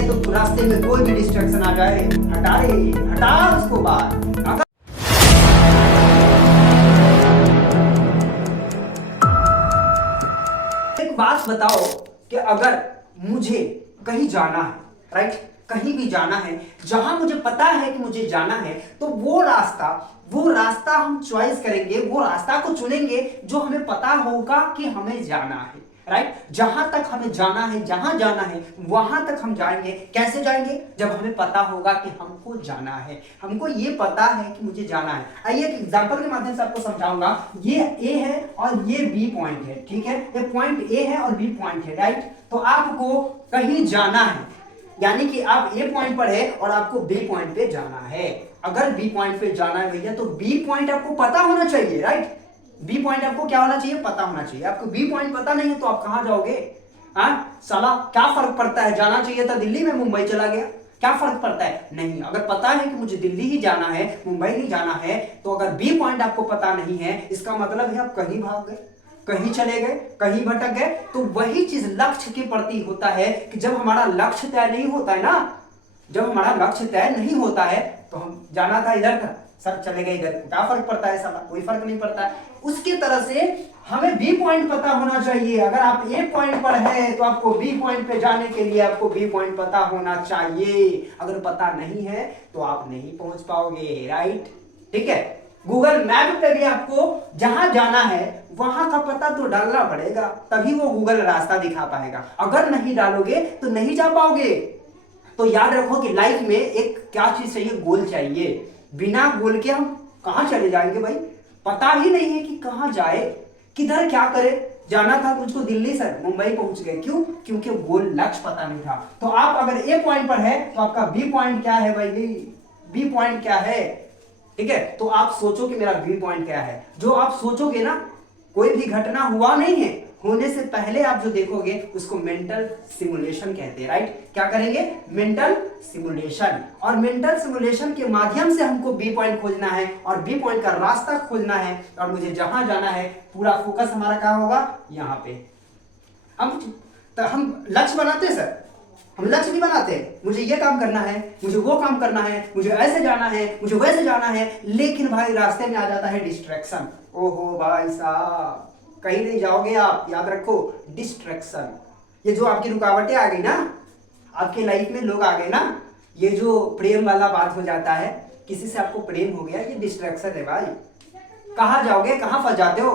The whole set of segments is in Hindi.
है तो रास्ते में कोई भी डिस्ट्रैक्शन आ जाए, हटा उसको बाहर। अगर एक बात बताओ कि अगर मुझे कहीं जाना है, राइट, कहीं भी जाना है, जहां मुझे पता है कि मुझे जाना है, तो वो रास्ता हम चॉइस करेंगे, वो रास्ता को चुनेंगे जो हमें पता होगा कि हमें जाना है, राइट। जहां तक हमें जाना है, जहां जाना है वहां तक हम जाएंगे। कैसे जाएंगे? जब हमें पता होगा कि हमको जाना है, हमको ये पता है कि मुझे जाना है। आइए एक एग्जांपल के माध्यम से आपको समझाऊंगा। ये ए है और ये बी पॉइंट है, ठीक है। ये पॉइंट ए है और बी पॉइंट है, राइट। तो आपको कहीं जाना है, यानी कि आप ए पॉइंट पर है और आपको बी पॉइंट पे जाना है। अगर बी पॉइंट पे जाना है भैया, तो बी पॉइंट आपको पता होना चाहिए, राइट। बी पॉइंट आपको क्या होना चाहिए? पता होना चाहिए। आपको बी पॉइंट पता नहीं है तो आप कहां जाओगे? साला क्या फर्क पड़ता है, जाना चाहिए था दिल्ली में, मुंबई चला गया, क्या फर्क पड़ता है? नहीं, अगर पता है कि मुझे दिल्ली ही जाना है, मुंबई नहीं जाना है, तो अगर बी पॉइंट आपको पता नहीं है, इसका मतलब है आप कहीं भाग गए, कहीं चले गए, कहीं भटक गए। तो वही चीज लक्ष्य के प्रति होता है कि जब हमारा लक्ष्य तय नहीं होता है ना, जब हमारा लक्ष्य तय नहीं होता है, तो हम जाना था इधर था, सर चले गए इधर, क्या फर्क पड़ता है? साला कोई फर्क नहीं पड़ता है। उसकी तरह से हमें बी पॉइंट पता होना चाहिए। अगर आप ए पॉइंट पर है तो आपको बी पॉइंट पे जाने के लिए आपको बी पॉइंट पता होना चाहिए। अगर पता नहीं है तो आप नहीं पहुंच पाओगे, राइट, ठीक है। गूगल मैप पे भी आपको जहां जाना है वहां का पता तो डालना पड़ेगा, तभी वो गूगल रास्ता दिखा पाएगा। अगर नहीं डालोगे तो नहीं जा पाओगे। तो याद रखो कि लाइफ में एक क्या चीज चाहिए? गोल चाहिए। बिना गोल के हम कहां चले जाएंगे भाई? पता ही नहीं है कि कहां जाए, किधर क्या करे। जाना था मुझको दिल्ली से, मुंबई पहुंच गए, क्यों? क्योंकि गोल लक्ष्य पता नहीं था। तो आप अगर ए पॉइंट पर है तो आपका बी पॉइंट क्या है भाई? बी पॉइंट क्या है? ठीक है, तो आप सोचो कि मेरा बी पॉइंट क्या है। जो आप सोचोगे ना, कोई भी घटना हुआ नहीं है, होने से पहले आप जो देखोगे उसको मेंटल सिमुलेशन कहते हैं, राइट। क्या करेंगे? Mental simulation. और मेंटल सिमुलेशन के माध्यम से हमको बी पॉइंट खोजना है और बी पॉइंट का रास्ता खोजना है। और मुझे जहां जाना है पूरा फोकस हमारा कहां होगा? यहाँ पे। हम लक्ष्य बनाते हैं सर, हम लक्ष्य नहीं बनाते। मुझे ये काम करना है, मुझे वो काम करना है, मुझे ऐसे जाना है, मुझे वैसे जाना है, लेकिन भाई रास्ते में आ जाता है डिस्ट्रैक्शन। ओहो भाई साहब, कहीं नहीं जाओगे आप, याद रखो, डिस्ट्रैक्शन। ये जो आपकी रुकावटें आ गई ना, आपके लाइफ में लोग आ गए ना, ये जो प्रेम वाला बात हो जाता है, किसी से आपको प्रेम हो गया, ये डिस्ट्रैक्शन है भाई। कहाँ जाओगे? कहाँ फंस जाते हो?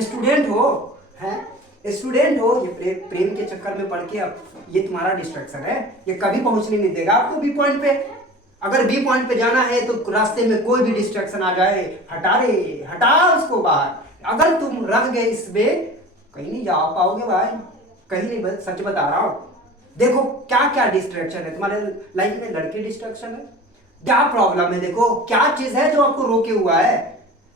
स्टूडेंट हो, हैं, स्टूडेंट हो, ये प्रेम के चक्कर में पड़ के अब ये तुम्हारा डिस्ट्रैक्शन है। ये कभी पहुंचने नहीं देगा आपको बी पॉइंट पे। अगर बी पॉइंट पे जाना है तो रास्ते में कोई भी डिस्ट्रैक्शन आ जाए, हटा उसको बाहर। अगर तुम रह गए इसमें, कहीं नहीं जा पाओगे भाई, कहीं नहीं। सच बता रहा हूं। देखो क्या क्या डिस्ट्रैक्शन है तुम्हारे लाइफ में। लड़के डिस्ट्रैक्शन है, क्या प्रॉब्लम है, देखो क्या चीज है जो आपको रोके हुआ है,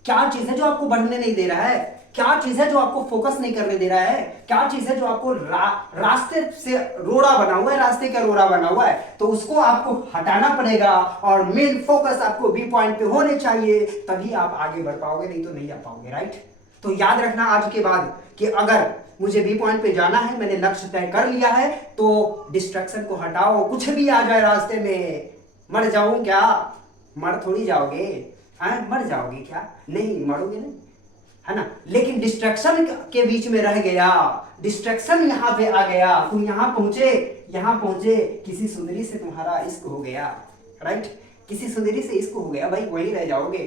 क्या चीज है जो आपको बढ़ने नहीं दे रहा है, क्या चीज है जो आपको फोकस नहीं करने दे रहा है, क्या चीज है जो आपको रास्ते से रोड़ा बना हुआ है, रास्ते का रोड़ा बना हुआ है। तो उसको आपको हटाना पड़ेगा और मेन फोकस आपको बी पॉइंट पे होने चाहिए, तभी आप आगे बढ़ पाओगे, नहीं तो नहीं जा पाओगे, राइट। तो याद रखना आज के बाद कि अगर मुझे बी पॉइंट पे जाना है, मैंने लक्ष्य तय कर लिया है, तो डिस्ट्रैक्शन को हटाओ। कुछ भी आ जाए रास्ते में, मर जाऊं क्या? मर थोड़ी जाओगे, मर जाओगे क्या? नहीं, मरोगे नहीं, है ना। लेकिन डिस्ट्रैक्शन के बीच में रह गया, डिस्ट्रैक्शन यहाँ पे आ गया, तुम यहाँ पहुंचे, किसी सुंदरी से तुम्हारा इश्क हो गया, राइट, किसी सुंदरी से इश्क हो गया भाई, वहीं रह जाओगे,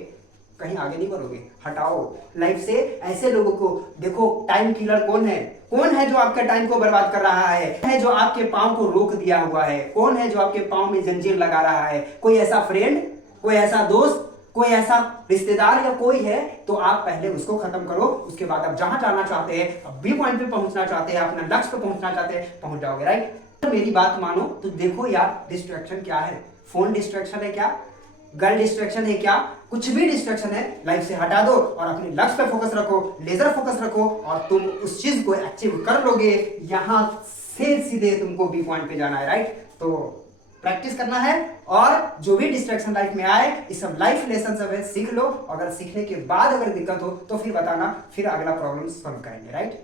कहीं आगे नहीं बढ़ोगे। हटाओ लाइफ से ऐसे लोगों को। देखो टाइम किलर कौन है जो आपके टाइम को बर्बाद कर रहा है जो आपके पांव को रोक दिया हुआ है, कौन है जो आपके पांव में जंजीर लगा रहा है? कोई ऐसा फ्रेंड, कोई ऐसा दोस्त, कोई ऐसा रिश्तेदार या कोई है, तो आप पहले उसको खत्म करो। उसके बाद आप जहां जाना चाहते हैं, बी पॉइंट पे पहुंचना चाहते हैं, अपना लक्ष्य पे पहुंचना चाहते हैं, पहुंच जाओगे, राइट। तो मेरी बात मानो तो देखो यार, डिस्ट्रैक्शन क्या है? फोन डिस्ट्रैक्शन है क्या? गर्ल डिस्ट्रैक्शन है क्या? कुछ भी डिस्ट्रैक्शन है, लाइफ से हटा दो और अपने लक्ष्य पे फोकस रखो, लेजर फोकस रखो, और तुम उस चीज को अचीव कर लोगे। यहां से सीधे तुमको बी पॉइंट पे जाना है, राइट। तो प्रैक्टिस करना है, और जो भी डिस्ट्रैक्शन लाइफ में आए, ये सब लाइफ लेसन सब है, सीख लो। अगर सीखने के बाद अगर दिक्कत हो तो फिर बताना, फिर अगला प्रॉब्लम सॉल्व करेंगे, राइट।